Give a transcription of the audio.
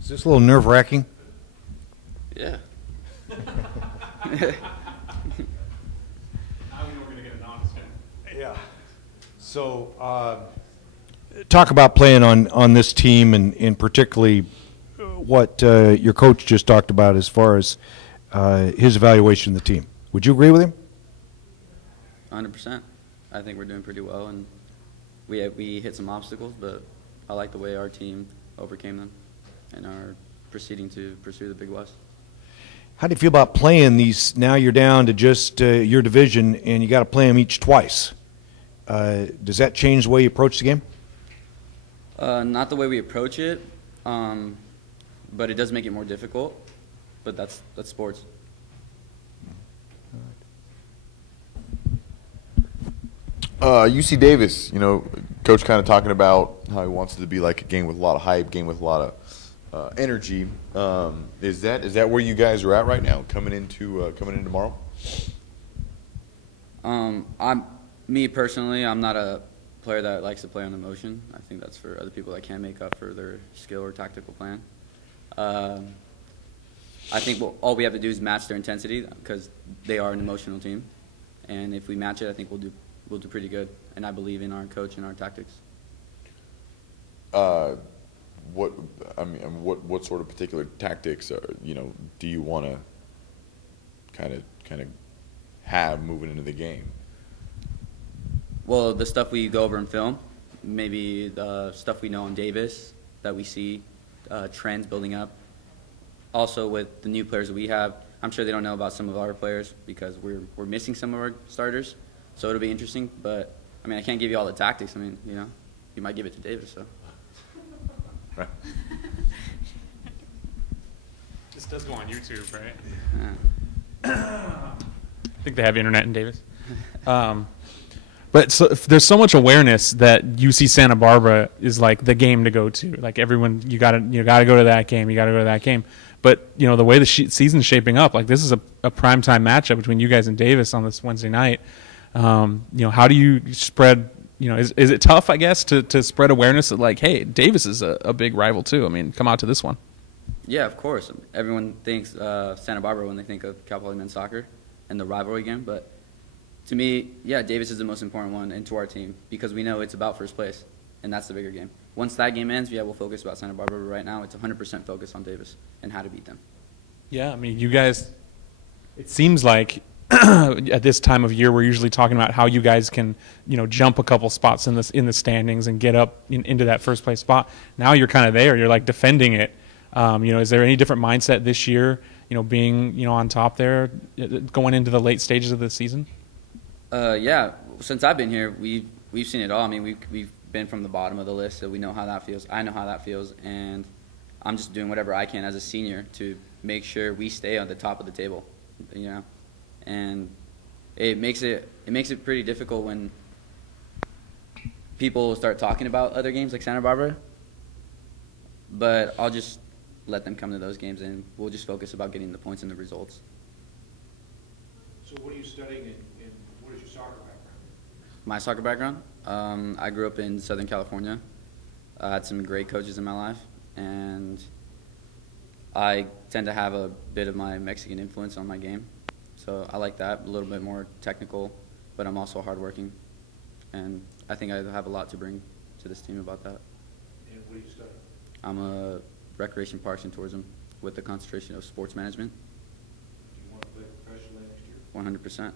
Is this a little nerve-wracking? Yeah. Now we know we're going to get a non-scan. Yeah. So talk about playing on this team and particularly what your coach just talked about as far as his evaluation of the team. Would you agree with him? 100%. I think we're doing pretty well, and we hit some obstacles, but I like the way our team overcame them and are proceeding to pursue the Big West. How do you feel about playing these? Now you're down to just your division, and you got to play them each twice. Does that change the way you approach the game? Not the way we approach it, but it does make it more difficult. But that's sports. UC Davis, you know, Coach kind of talking about how he wants it to be like a game with a lot of hype, game with a lot of energy. Is that where you guys are at right now, coming in tomorrow? Me personally, I'm not a player that likes to play on emotion. I think that's for other people that can't make up for their skill or tactical plan. I think all we have to do is match their intensity because they are an emotional team, and if we match it, I think we'll do pretty good. And I believe in our coach and our tactics. What sort of particular tactics do you want to kind of have moving into the game? Well, the stuff we go over in film, maybe the stuff we know on Davis that we see trends building up. Also, with the new players that we have, I'm sure they don't know about some of our players because we're missing some of our starters. So it'll be interesting. But I mean, I can't give you all the tactics. I mean, you might give it to Davis. So. This does go on YouTube, right? Yeah. I think they have internet in Davis. But there's so much awareness that UC Santa Barbara is like the game to go to. Like everyone, you gotta go to that game. You gotta go to that game. But the way the season's shaping up, like this is a primetime matchup between you guys and Davis on this Wednesday night. How do you spread? Is it tough, I guess, to spread awareness that like, hey, Davis is a big rival too. I mean, come out to this one. Yeah, of course. Everyone thinks Santa Barbara when they think of Cal Poly men's soccer and the rivalry game, but to me, yeah, Davis is the most important one and to our team because we know it's about first place, and that's the bigger game. Once that game ends, yeah, we'll focus about Santa Barbara. But right now, it's 100% focused on Davis and how to beat them. Yeah, I mean, you guys, it seems like at this time of year, we're usually talking about how you guys can, jump a couple spots in the standings and get up into that first place spot. Now you're kind of there. You're like defending it. Is there any different mindset this year, being, on top there, going into the late stages of the season? Yeah, since I've been here, we've seen it all. I mean, we've been from the bottom of the list, so we know how that feels. I know how that feels, and I'm just doing whatever I can as a senior to make sure we stay on the top of the table, And it makes it pretty difficult when people start talking about other games like Santa Barbara. But I'll just let them come to those games, and we'll just focus about getting the points and the results. So what are you studying and what is your soccer background? My soccer background? I grew up in Southern California. I had some great coaches in my life, and I tend to have a bit of my Mexican influence on my game. So I like that, a little bit more technical, but I'm also hardworking. And I think I have a lot to bring to this team about that. And what do you study? I'm a recreation, parks, and tourism with the concentration of sports management. Do you want to play professionally next year? 100%.